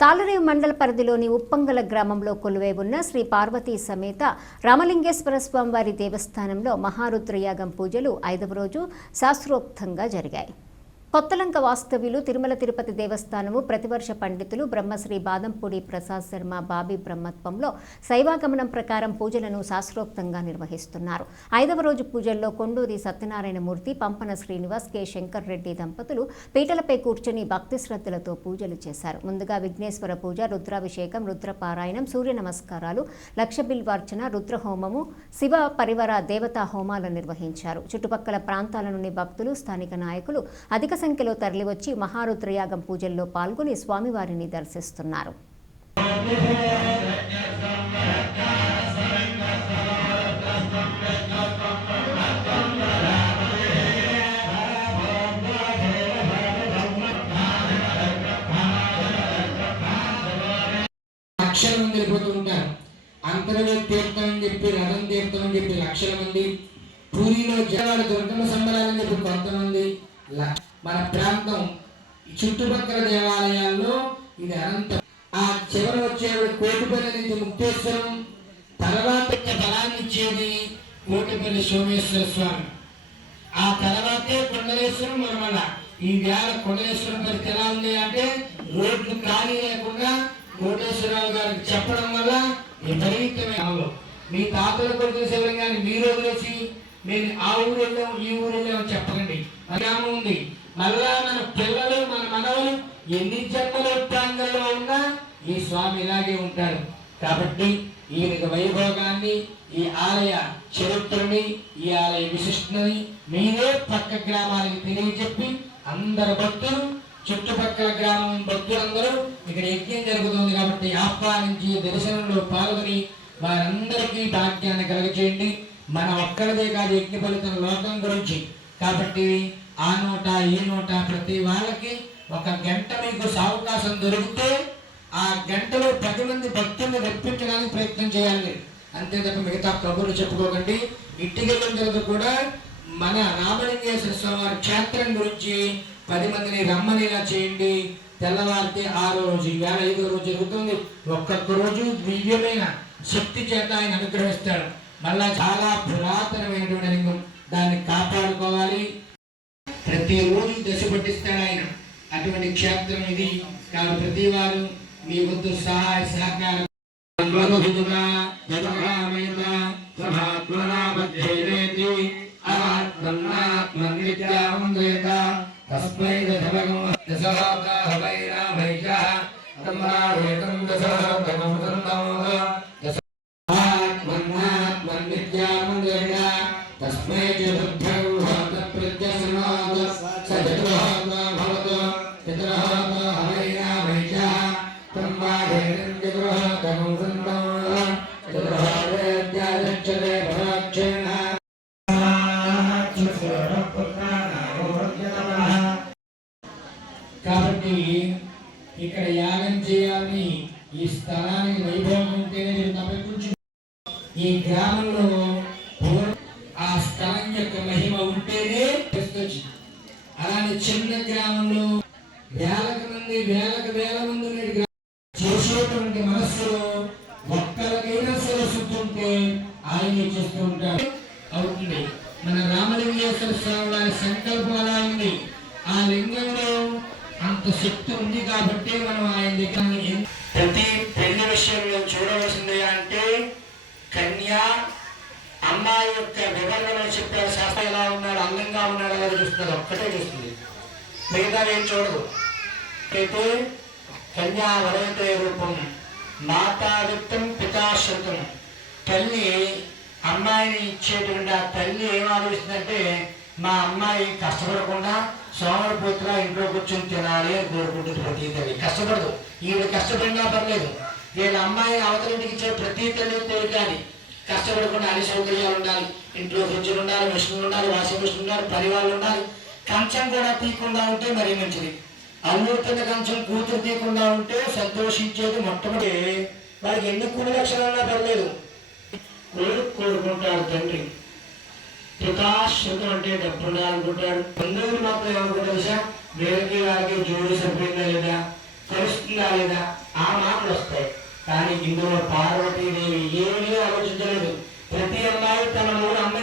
తాళరేవు మండల పరిధిలోని ఉప్పంగల గ్రామంలో కొలువై ఉన్న శ్రీ పార్వతీ సమేత రామలింగేశ్వర స్వామివారి దేవస్థానంలో మహారుద్రయాగం పూజలు ఐదవ రోజు శాస్త్రోక్తంగా జరిగాయి. కొత్తలంక వాస్తవ్యులు తిరుమల తిరుపతి దేవస్థానము ప్రతివర్ష పండితులు బ్రహ్మశ్రీ బాదంపూడి ప్రసాద్ శర్మ బాబీ బ్రహ్మత్వంలో శైవాగమనం ప్రకారం పూజలను శాస్త్రోక్తంగా నిర్వహిస్తున్నారు. ఐదవ రోజు పూజల్లో కొండూరి సత్యనారాయణమూర్తి పంపన శ్రీనివాస్ కె. శంకర్ రెడ్డి దంపతులు పీటలపై కూర్చొని భక్తి శ్రద్ధలతో పూజలు చేశారు. ముందుగా విఘ్నేశ్వర పూజ రుద్రాభిషేకం రుద్రపారాయణం సూర్య నమస్కారాలు లక్ష బిల్వార్చన రుద్రహోమము శివ పరివర దేవతా హోమాలు నిర్వహించారు. చుట్టుపక్కల ప్రాంతాల నుండి భక్తులు స్థానిక నాయకులు అధిక సంఖ్యలో తరలివచ్చి మహారుద్రయాగం పూజల్లో పాల్గొని స్వామివారిని దర్శిస్తున్నారు. మన ప్రాంతం చుట్టుపక్కల దేవాలయాల్లో ఇది అనంతం. ఆ చివర వచ్చేవాడు కోటిపల్లి నుంచి ముక్తేశ్వరం తర్వాత బలాన్ని ఇచ్చేది కోటిపల్లి సోమేశ్వర స్వామి. ఆ తర్వాతే కొండలేశ్వరం మనమల్ల ఈ వేళ కొండలేశ్వరం పరిస్థితి ఎలా ఉంది అంటే రోడ్లు ఖాళీ లేకుండా కోటేశ్వరరావు గారికి చెప్పడం వల్ల విపరీతమైన అమలు మీ తాతల కొడుకు శివం కానీ మీరు వదిలేసి మీరు ఆ ఊరు వెళ్ళాం ఈ ఊరు వెళ్ళాం చెప్పకండి. గ్రామం ఉంది. మళ్ళా మన పిల్లలు మన మనవులు ఎన్ని జన్మల ప్రాంగంలో ఉన్నా ఈ స్వామి ఇలాగే ఉంటారు కాబట్టి ఈయనకి వైభోగాన్ని ఈ ఆలయ చరిత్రని ఈ ఆలయ విశిష్టని మీరే పక్క గ్రామానికి తెలియజెప్పి అందరు భక్తులు చుట్టుపక్కల గ్రామం భక్తులందరూ ఇక్కడ యజ్ఞం జరుగుతుంది కాబట్టి ఆహ్వానించి దర్శనంలో పాల్గొని వారందరికీ భాగ్యాన్ని కలగచేయండి మన ఒక్కరిదే కాదు యజ్ఞ ఫలితం లోకం గురించి. కాబట్టి ఆ నోట ఈ నోట ప్రతి వాళ్ళకి ఒక గంట మీకు సావకాశం దొరికితే ఆ గంటలో పది మంది భక్తుల్ని రప్పించడానికి ప్రయత్నం చేయాలి. అంతే తప్ప మిగతా కబుర్లు చెప్పుకోకండి. ఇంటికి వెళ్ళిన తర్వాత కూడా మన రామలింగేశ్వర స్వామి వారి క్షేత్రం గురించి పది మందిని రమ్మనేలా చేయండి. తెల్లవారితే ఆరో రోజు ఈవేళ ఐదో రోజు జరుగుతుంది. ఒక్కొక్క రోజు దివ్యమైన శక్తి చేత ఆయన అనుగ్రహిస్తాడు. మళ్ళా చాలా పురాతనమైనటువంటి లింగం. దాన్ని కాపాడుకోవాలి. ప్రతిరోజు దశ పట్టిస్తాడు ఆయన. అటువంటి క్షేత్రం ఇది. కాబట్టి ప్రతి వారు మీ వద్దు సహాయ సహకారం. మధుహితుగా జగమామేత తస్మై దశభగం దశ కాబట్టి ఇక్కడ యాగం చేయాలని ఈ స్థలానికి వైభవం ఉంటేనే నేను తప్పించు ఈ గ్రామంలో ఆ స్థలం యొక్క మహిమ చిన్న గ్రామంలో వేలకు మంది వేలకు వేల మంది ఉండేటి గ్రామం చేసేటువంటి మనస్సులో ఒక్కరికైనా సరస్వతి ఉంటే ఆయన చేస్తూ ఉంటాడు. అవుతుంది. మన రామలింగేశ్వర స్వామి వారి సంకల్పం అలా ఉంది. ఆ లింగంలో అంత శక్తి ఉంది కాబట్టి మనం ఆయన దగ్గర ప్రతి పెళ్ళి విషయంలో చూడవలసింది అంటే కన్యా అమ్మాయి యొక్క వివరణలో చెప్పే శాస్త్రం ఎలా ఉన్నాడు అందంగా ఉన్నాడు అలా చూస్తున్నారు. ఒక్కటే చూస్తుంది. మిగతా ఏం చూడదు. అయితే కన్యా వరైతే రూపం మాతావిత్తం పితాశ్రుతం. తల్లి అమ్మాయిని ఇచ్చేటువంటి ఆ తల్లి ఏం ఆలోచిస్తుందంటే మా అమ్మాయి కష్టపడకుండా సోమరిపోతుగా ఇంట్లో కూర్చొని తినాలి అని కోరుకుంటుంది ప్రతి తల్లి. కష్టపడదు. ఈవిడ కష్టపడినా పర్లేదు. వీళ్ళ అమ్మాయి అవతలింటికి ఇచ్చే ప్రతి తల్లి కోరికాలి కష్టపడకుండా అన్ని సౌకర్యాలు ఉండాలి. ఇంట్లో ఫ్రిడ్జ్లు ఉండాలి మిషన్లు ఉండాలి వాషింగ్ మిషన్ ఉండాలి పరివాళ్ళు ఉండాలి. కంచం కూడా తీయకుండా ఉంటే మరీ మంచిది. అల్లుతున్న కంచం కూతురు తీయకుండా ఉంటే సంతోషించేది మొట్టమొదటి. వారికి ఎన్ని కూడి లక్షణాలున్నా పర్లేదు. కోరుకు కోరుకుంటాడు తండ్రి. పితాశ్రుతం అంటే డబ్బు అనుకుంటాడు బంధువులు మాత్రం ఏమనుకుంటారు తెలుసా? వీళ్ళకి వారికి జోడి సరిపోయిందా లేదా? కలుస్తుందా లేదా? మాటలు వస్తాయి. కానీ ఇందులో పార్వతీదేవి ఏమీ ఆలోచించలేదు. ప్రతి అమ్మాయి తన మూడు అమ్మాయి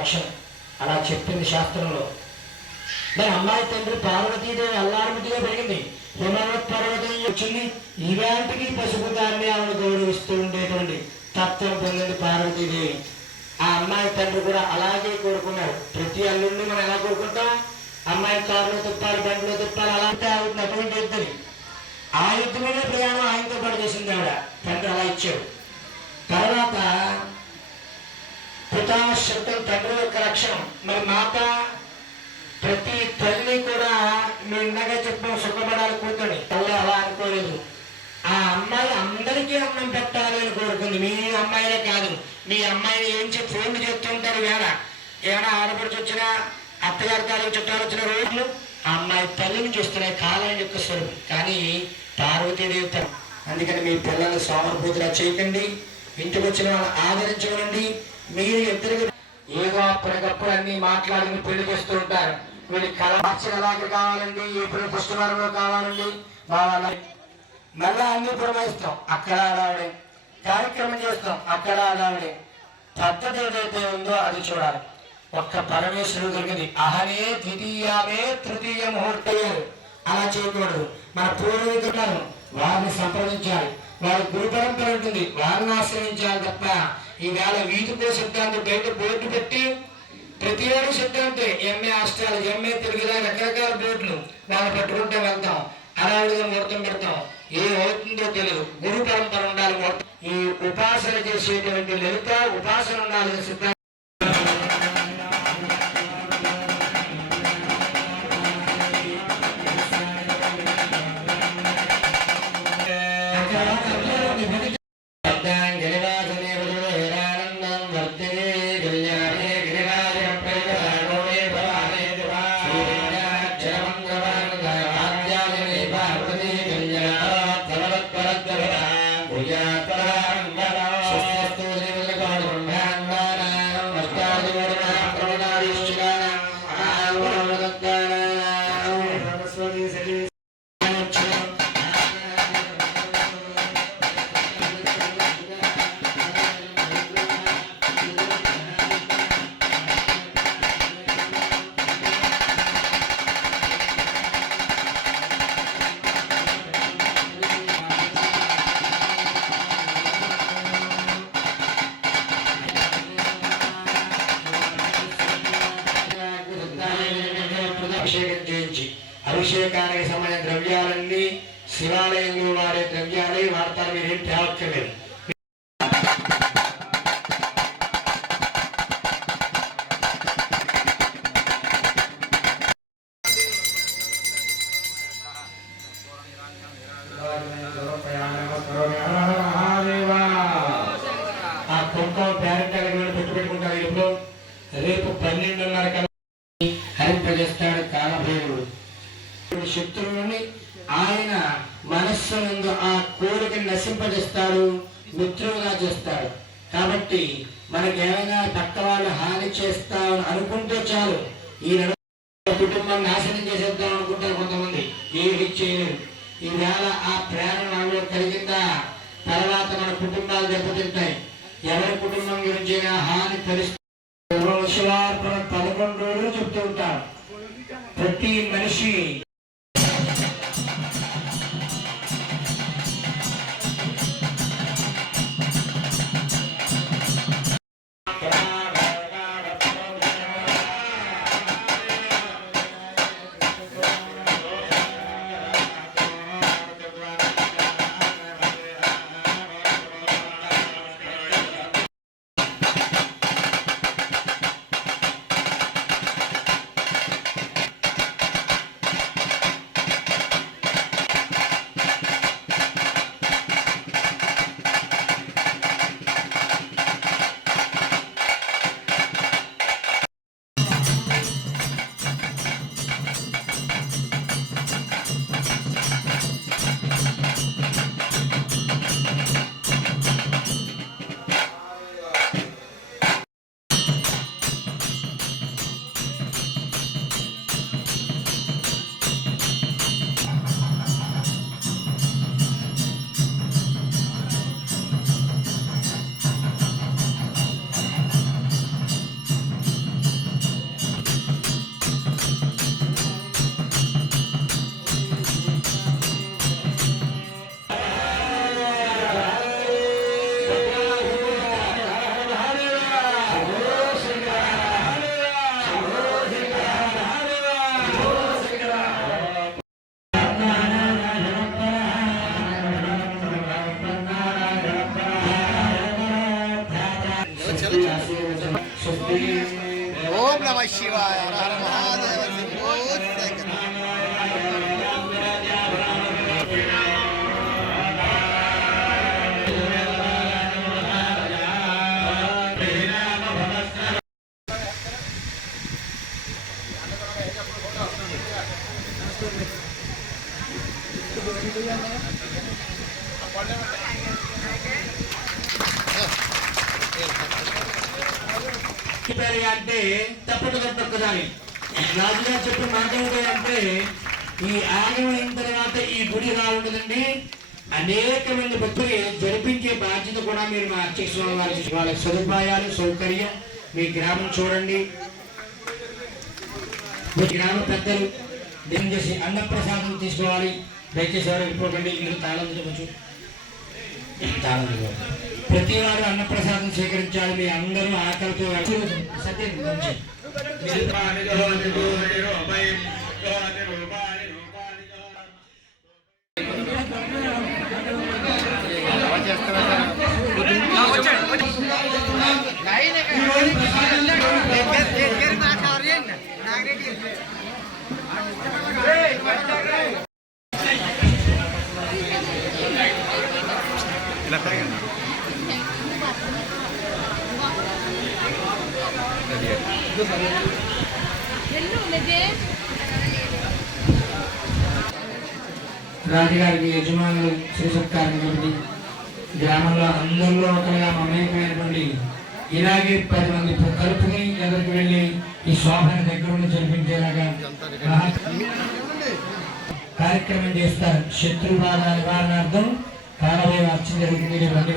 లక్ష్యం. అలా చెప్పింది శాస్త్రంలో. మరి అమ్మాయి తండ్రి పార్వతీదేవి అల్లారుమతిగా పెరిగింది. హిమవత్ పర్వతం వచ్చింది. ఇలాంటికి పసుపు దాన్ని ఆవిడ గౌరవిస్తూ ఉండేటువంటి తత్వం పొందింది పార్వతీదేవి. ఆ అమ్మాయి తండ్రి కూడా అలాగే కోరుకున్నారు ప్రతి అల్లుడిని మనం ఎలా కోరుకుంటాం? అమ్మాయి కారులో తిప్పాలి బండిలో తిప్పాలి అలా అంటే ఆవిడ అటువంటి ఇద్దరి ఆ యుద్ధమైన ప్రయాణం ఆయనతో పాటు చేసింది ఆవిడ. తండ్రి అలా ఇచ్చాడు. తర్వాత మాతా శబ్దం తండ్రి యొక్క లక్షణం మరి మాత ప్రతి తల్లి కూడా మేము ఇందాక చెప్పడం సుఖపడాలి కూతుని తల్లి అలా అనుకోలేదు. ఆ అమ్మాయి అందరికీ అన్నం పెట్టాలి అని కోరుకుంది. మీ అమ్మాయిలే కాదు. మీ అమ్మాయిని ఏం చెప్పి ఫోన్లు చేస్తుంటారు వేళ. ఏమైనా ఆడపడిచి వచ్చినా అత్తగారి కాలం చుట్టాలు వచ్చిన రోజులు ఆ అమ్మాయి తల్లిని చూస్తున్నాయి కాలం యొక్క స్వరూపం. కానీ పార్వతీదేవి అందుకని మీ పిల్లలు సోమరభూతిలా చేయకండి. ఇంటికి వచ్చిన వాళ్ళని ఆదరించమనండి మీరు ఇద్దరు ఏదో అప్పటికప్పుడు అన్ని మాట్లాడి పెళ్ళి చేస్తూ ఉంటారు. వీళ్ళు కళ మార్చిన కావాలండి ఏప్రిల్ ఫస్ట్ వారంలో కావాలండి బాగా మళ్ళా అన్ని పురమాయిస్తాం. అక్కడ ఆడావిడే కార్యక్రమం చేస్తాం. అక్కడ ఆడావిడే పద్ధతి ఏదైతే ఉందో అది చూడాలి. ఒక్క పరమేశ్వరుడు దొరికింది. అహనే ద్వితీయమే తృతీయ ముహూర్తయ్యారు అలా చేయకూడదు. మన పూర్వీకులను వారిని సంప్రదించాలి. వారి గురు పరంపర ఉంటుంది. వారిని ఆశ్రయించాలి తప్ప ఈవేళ వీధితో సిద్ధాంతం బయట బోర్డు పెట్టి ప్రతి ఏడు సిద్ధాంతే ఎంఏ ఆస్ట్రాలజీ ఎంఏ తెలుగు రకరకాల బోర్డులు. వాళ్ళు పెట్టుకుంటే వెళ్తాం. అరావుడిగా ముహూర్తం పెడతాం. ఏమవుతుందో అవుతుందో తెలియదు. గురు పరంపర ఉండాలి ఈ ఉపాసన చేసేటువంటి లలిత ఉపాసన ఉండాలి సిద్ధాంతం. అభిషేకం అభిషేకానికి సంబంధించిన ద్రవ్యాలన్నీ శివాలయంలో వాడే ద్రవ్యాలే వాడతారు. మీరేం తేవక్కర్లేదు. భర్త వాళ్ళు హాని చేస్తా అనుకుంటే చాలు. ఈ కుటుంబం నాశనం చేసేద్దాం అనుకుంటారు కొంతమంది. ఏమి చేయలేరు. ఈవేళ ఆ ప్రేరణ అందులో కలిగిందా? తర్వాత మన కుటుంబాలు దెబ్బతింటాయి. ఎవరి కుటుంబం గురించి హాని తెలుస్తుంది. పదకొండు రోజులు చెప్తూ ఉంటారు. ప్రతి మనిషి Yeah. ఓం నమ శివాయ. హర చెప్పారు అంటే తప్పక తప్పొక్కదాని రాజుగారు చెప్పిన మాట ఏంటంటే ఈ ఆలయం అయిన తర్వాత ఈ గుడి ఎలా అనేక మంది భక్తులు జరిపించే బాధ్యత కూడా మీరు మా అధ్యక్ష స్వామి వాళ్ళ సదుపాయాలు సౌకర్యం మీ గ్రామం చూడండి. మీ గ్రామ పెద్దలు ఏం చేసి అన్నప్రసాదం తీసుకోవాలి. దయచేసి ఎవరు వెళ్ళిపోకండి మీరు తాళం చూడవచ్చు తాళం చూడవచ్చు ప్రతివారు అన్నప్రసాదం స్వీకరించాలి. మీ అందరూ ఆకలితో సత్యం రాజుగారికి యజమానులు శ్రీ కాబట్టి గ్రామంలో అందరిలో ఒకరిగా మమేకమైనటువంటి ఇలాగే పది మంది కలుపుని ఎదురుకు వెళ్ళి ఈ శోభను దగ్గర ఉండి జరిపించేలాగా కార్యక్రమం చేస్తారు. శత్రు బాధ నివారణార్థం కాలవే అర్చన జరుగుతుంది బండి